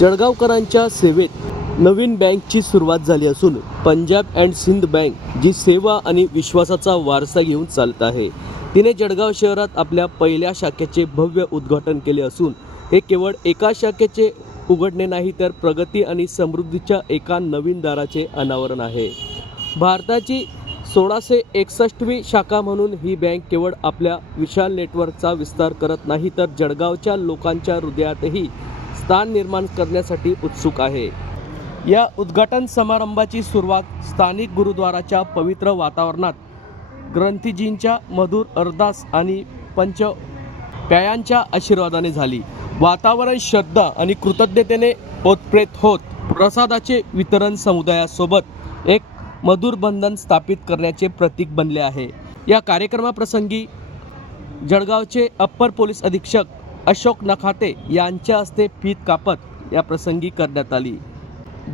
जळगावकरांच्या सेवेत नवीन बँकची सुरुवात झाली असून पंजाब अँड सिंध बँक जी सेवा आणि विश्वासाचा वारसा घेऊन चालत आहे. तिने जळगाव शहरात आपल्या पहिल्या शाखेचे भव्य उद्घाटन केले असून हे केवळ एका शाखेचे उघडणे नाही तर प्रगती आणि समृद्धीच्या एका नवीन दाराचे अनावरण आहे. भारताची सोळाशे एकसष्टवी शाखा म्हणून ही बँक केवळ आपल्या विशाल नेटवर्कचा विस्तार करत नाही तर जळगावच्या लोकांच्या हृदयातही स्थान निर्माण करण्यासाठी उत्सुक आहे. या उद्घाटन समारंभाची सुरुवात स्थानिक गुरुद्वाराच्या पवित्र वातावरणात ग्रंथीजींच्या मधुर अरदास आणि पंच प्यायांच्या आशीर्वादाने झाली. वातावरण श्रद्धा आणि कृतज्ञतेने ओतप्रेत होत प्रसादाचे वितरण समुदायासोबत एक मधुर बंधन स्थापित करण्याचे प्रतीक बनले आहे. या कार्यक्रमाप्रसंगी जळगावचे अप्पर पोलीस अधीक्षक अशोक नखाते यांच्या हस्ते फीत कापत या प्रसंगी करण्यात आली.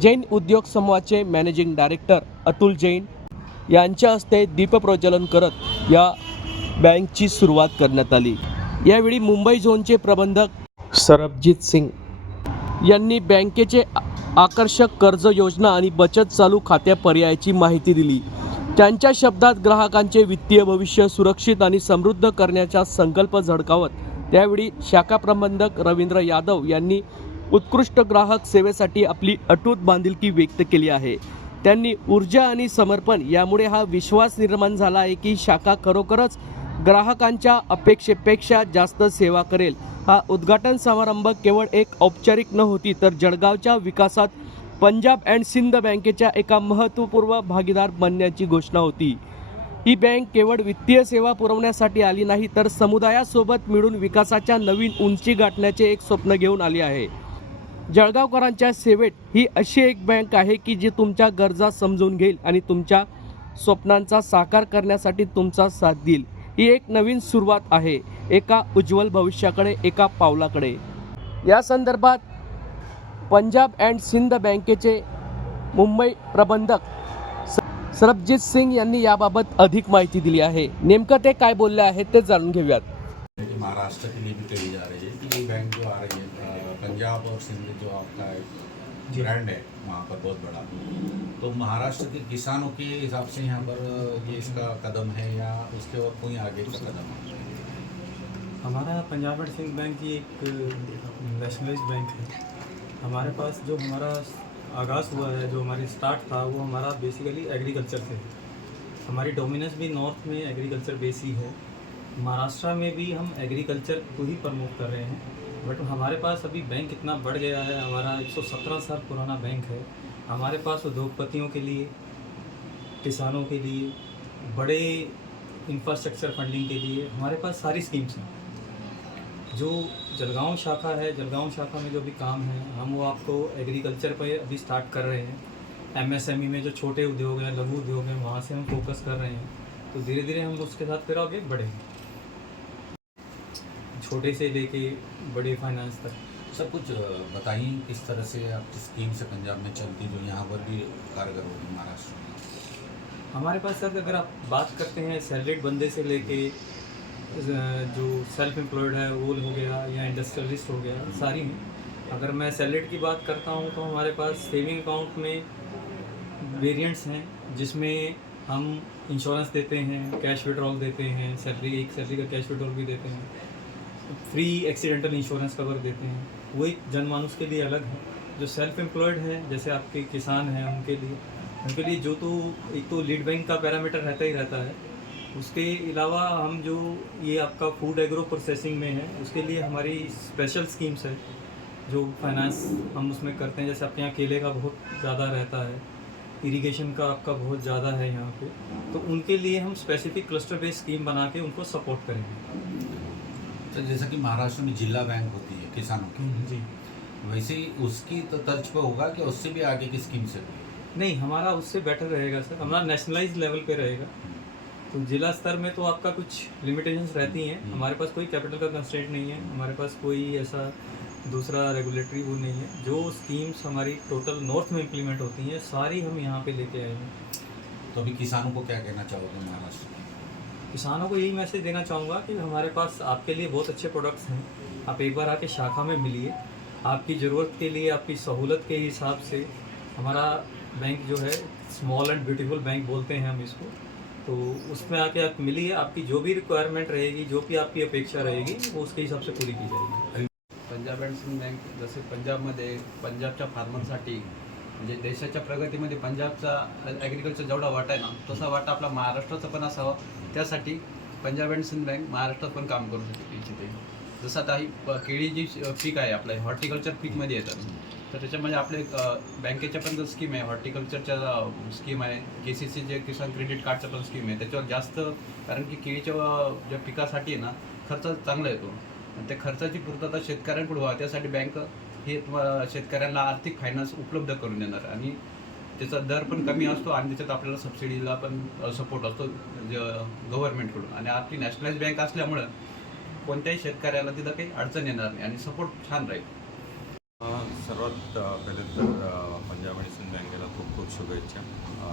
जैन उद्योग समूहाचे मॅनेजिंग डायरेक्टर अतुल जैन यांच्या हस्ते दीपप्रज्वलन करत या बँकची सुरुवात करण्यात आली. यावेळी मुंबई झोनचे प्रबंधक सरबजीत सिंग यांनी बँकेचे आकर्षक कर्ज योजना आणि बचत चालू खात्या पर्यायाची माहिती दिली. त्यांच्या शब्दात ग्राहकांचे वित्तीय भविष्य सुरक्षित आणि समृद्ध करण्याचा संकल्प झळकावत त्यावेळी शाखा प्रबंधक रवींद्र यादव यांनी उत्कृष्ट ग्राहक सेवेसाठी आपली अटूट बांधिलकी व्यक्त केली आहे. त्यांनी ऊर्जा आणि समर्पण यामुळे हा विश्वास निर्माण झाला आहे की शाखा खरोखरच ग्राहकांच्या अपेक्षेपेक्षा जास्त सेवा करेल. हा उद्घाटन समारंभ केवळ एक औपचारिक न होती तर जळगावच्या विकासात पंजाब अँड सिंध बँकेच्या एका महत्त्वपूर्ण भागीदार बनण्याची घोषणा होती. ही बँक केवळ वित्तीय सेवा पुरवण्यासाठी आली नाही तर समुदायासोबत मिळून विकासाच्या नवीन उंची गाठण्याचे एक स्वप्न घेऊन आली आहे. जळगावकरांच्या सेवेत ही अशी एक बँक आहे की जी तुमच्या गरजा समजून घेईल आणि तुमच्या स्वप्नांचा साकार करण्यासाठी तुमचा साथ देईल. ही एक नवीन सुरुवात आहे एका उज्ज्वल भविष्याकडे एका पावलाकडे. या संदर्भात पंजाब अँड सिंध बँकेचे मुंबई प्रबंधक सरबजीत सिंग यांनी याबाबत अधिक माहिती दिली आहे. नेमकं ते काय बोलले आहेत ते जाणून घेऊयात. कि महाराष्ट्र के लिए भी कही जा रही है कि ये बैंक जो आ रही है पंजाब और सिंध जो आपका एक ब्रांड है वहाँ पर बहुत बड़ा। तो महाराष्ट्र के किसानों के हिसाब से यहाँ पर ये इसका कदम है या उसके और कोई आगे का कदम है? हमारा पंजाब एंड सिंध बैंक ही एक नेशनलाइज बैंक है। हमारे पास जो हमारा आगाज़ हुआ है, जो हमारी स्टार्ट था, वो हमारा बेसिकली एग्रीकल्चर से हमारी डोमिनेंस भी नॉर्थ में एग्रीकल्चर बेस ही है। महाराष्ट्र में भी हम एग्रीकल्चर को ही प्रमोट कर रहे हैं। बट हमारे पास अभी बैंक इतना बढ़ गया है, हमारा 117 साल पुराना बैंक है। हमारे पास उद्योगपतियों के लिए, किसानों के लिए, बड़े इंफ्रास्ट्रक्चर फंडिंग के लिए हमारे पास सारी स्कीम्स हैं। जो जलगांव शाखा है जलगांव शाखा में जो भी काम है हम वो आपको एग्रीकल्चर पर अभी स्टार्ट कर रहे हैं। एमएसएमई में जो छोटे उद्योग हैं लघु उद्योग हैं वहाँ से हम फोकस कर रहे हैं। तो धीरे धीरे हम उसके साथ फिर आगे बढ़ेंगे। छोटे से लेके बड़े फाइनेंस तक। सब कुछ बताइए किस तरह से आपकी स्कीम से पंजाब में चलती जो यहाँ पर भी कारगर होगी महाराष्ट्र में? हमारे पास सर अगर आप बात करते हैं सैलरीड बंदे से लेके जो सेल्फ एम्प्लॉयड है, वो हो गया या इंडस्ट्रियलिस्ट हो गया, सारी हैं। अगर मैं सैलरीड की बात करता हूँ तो हमारे पास सेविंग अकाउंट में वेरिएंट्स हैं, जिसमें हम इंश्योरेंस देते हैं कैश विड्रॉल देते हैं सैलरी एक सैलरी का कैश विड्रॉल भी देते हैं। फ्री एक्सीडेंटल इंश्योरेंस कवर देते हैं। वो एक जनमानुस के लिए अलग है। जो सेल्फ एम्प्लॉयड है, जैसे आपके किसान हैं, उनके लिए उनके लिए जो तो एक तो लीड बैंक का पैरामीटर रहता ही रहता है। उसके अलावा हम जो ये आपका फ़ूड एग्रो प्रोसेसिंग में है उसके लिए हमारी स्पेशल स्कीम्स है जो फाइनेंस हम उसमें करते हैं। जैसे आपके यहाँ केले का बहुत ज़्यादा रहता है इरिगेशन का आपका बहुत ज़्यादा है यहाँ पे तो उनके लिए हम स्पेसिफिक क्लस्टर बेस्ड स्कीम बना के उनको सपोर्ट करेंगे। तो जैसा कि महाराष्ट्र में जिला बैंक होती है किसानों की जी। वैसे ही उसकी तो तर्ज पर होगा कि उससे भी आगे की स्कीम से नहीं हमारा उससे बेटर रहेगा सर। हमारा नेशनलाइज लेवल पे रहेगा। तो जिला स्तर में तो आपका कुछ लिमिटेशंस रहती हैं। हमारे पास कोई कैपिटल का कंस्ट्रेंट नहीं है। हमारे पास कोई ऐसा दूसरा रेगुलेटरी वो नहीं है। जो स्कीम्स हमारी टोटल नॉर्थ में इम्प्लीमेंट होती हैं सारी हम यहाँ पे लेके आए हैं। तो अभी किसानों को क्या कहना चाहोगे महाराष्ट्र किसानों को यही मैसेज देना चाहूँगा कि हमारे पास आपके लिए बहुत अच्छे प्रोडक्ट्स हैं। आप एक बार आके शाखा में मिलिए। आपकी ज़रूरत के लिए आपकी सहूलत के हिसाब से हमारा बैंक जो है स्मॉल एंड ब्यूटीफुल बैंक बोलते हैं हम इसको। तो उसमें आके आप मिलिए आपकी जो भी रिक्वायरमेंट रहेगी जो भी आपकी अपेक्षा रहेगी वो उसके हिसाब से पूरी की जाएगी। पंजाब अँड सिंध बँक जसे पंजाबमध्ये पंजाबच्या फार्मरसाठी म्हणजे देशाच्या प्रगतीमध्ये पंजाबचा ॲग्रिकल्चर जेवढा वाटा आहे ना तसा वाटा आपला महाराष्ट्राचा पण असावा. त्यासाठी पंजाब अँड सिंध बँक महाराष्ट्रात पण काम करू शकते इच्छिते. जसं आता ही प- केळी जी पीक आहे आपलं हॉर्टिकल्चर पीकमध्ये येतात. तर त्याच्यामध्ये आपले बँकेच्या पण जर स्कीम आहे हॉर्टिकल्चरच्या स्कीम आहे के सी सी जे किसान क्रेडिट कार्डचं पण स्कीम आहे त्याच्यावर जास्त कारण की केळीच्या ज्या पिकासाठी आहे ना खर्च चांगला येतो. आणि त्या खर्चाची पूर्तता शेतकऱ्यांकडे व्हावी त्यासाठी बँक हे तुम्हाला शेतकऱ्यांना आर्थिक फायनान्स उपलब्ध करून देणार आणि त्याचा दर पण कमी असतो आणि त्याच्यात आपल्याला सबसिडीला पण सपोर्ट असतो गव्हर्नमेंटकडून आणि आपली नॅशनलाइज बँक असल्यामुळं कोणत्याही शेतकऱ्याला तिथं काही अडचण येणार नाही आणि सपोर्ट छान राहील. सर्वात पहिले तर पंजाब आणि सिंध बँकेला खूप खूप शुभेच्छा. अ,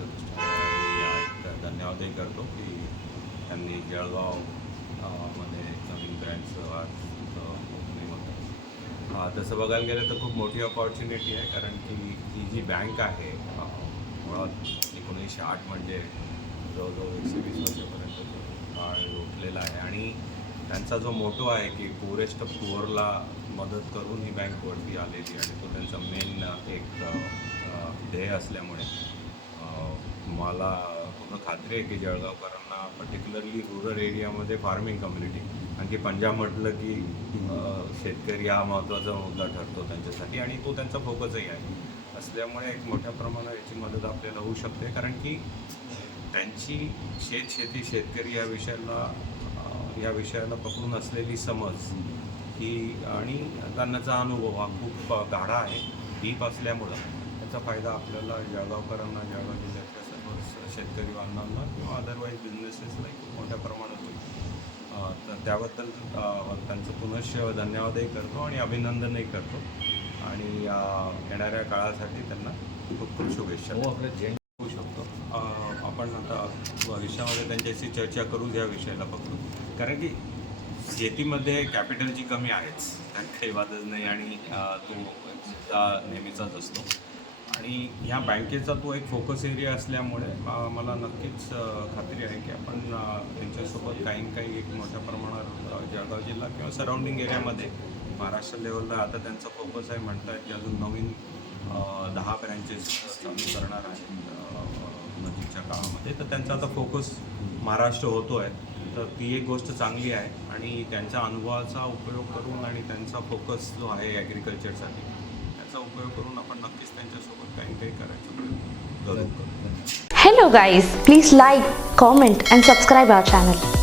दृष्टीने धन्यवादही करतो की त्यांनी जळगावमध्ये नवीन ब्रँचचं आज तसं बघायला गेलं तर खूप मोठी ऑपॉर्च्युनिटी आहे कारण की ही जी बँक आहे मुळात एकोणीसशे आठ म्हणजे जवळजवळ एकशे वीस वर्षापर्यंत काळ लोटलेला आहे. आणि त्यांचा जो मोटो आहे की पुरेस्ट पुअरला मदत करून ही बँक वरती आलेली आणि तो त्यांचा मेन एक ध्येय असल्यामुळे मला पूर्ण खात्री आहे की जळगावकरांना पर्टिक्युलरली रुरल एरियामध्ये फार्मिंग कम्युनिटी आणखी पंजाब म्हटलं की शेतकरी हा महत्त्वाचा मुद्दा ठरतो त्यांच्यासाठी आणि तो त्यांचा फोकसही आहे. असल्यामुळे एक मोठ्या प्रमाणात याची मदत आपल्याला होऊ शकते कारण की त्यांची शेत शेती शेतकरी या विषयाला या विषयाला पकडून असलेली समज ही आणि त्यांचा अनुभव हा खूप गाढा आहे डीप असल्यामुळं त्याचा फायदा आपल्याला जळगावकरांना जळगाव जिल्ह्यातल्या सर्व शेतकरी बांधवांना किंवा अदरवाईज बिझनेसेसला खूप मोठ्या प्रमाणात होईल. तर त्याबद्दल त्यांचं पुनश्च धन्यवादही करतो आणि अभिनंदनही करतो. आणि येणाऱ्या काळासाठी त्यांना खूप खूप शुभेच्छा. जेंट होऊ शकतो. आपण आता भविष्यामध्ये त्यांच्याशी चर्चा करू या विषयाला पकडू कारण की शेतीमध्ये कॅपिटलची कमी आहेच त्यात काही वादच नाही आणि तो नेहमीचाच असतो. आणि ह्या बँकेचा तो एक फोकस एरिया असल्यामुळे मला नक्कीच खात्री आहे की आपण त्यांच्यासोबत काही काही एक मोठ्या प्रमाणात जळगाव जिल्हा किंवा सराउंडिंग एरियामध्ये महाराष्ट्र लेवलला आता त्यांचा फोकस आहे. म्हणतात की अजून नवीन दहा ब्रँचेस चालू करणार आहेत नजीकच्या काळामध्ये तर त्यांचा आता फोकस महाराष्ट्र होतो आहे तर ती एक गोष्ट चांगली आहे आणि त्यांच्या अनुभवाचा उपयोग करून आणि त्यांचा फोकस जो आहे ॲग्रिकल्चरसाठी त्याचा उपयोग करून आपण नक्कीच त्यांच्यासोबत काही काही करायचं प्रयत्न करू please like comment and comment and subscribe.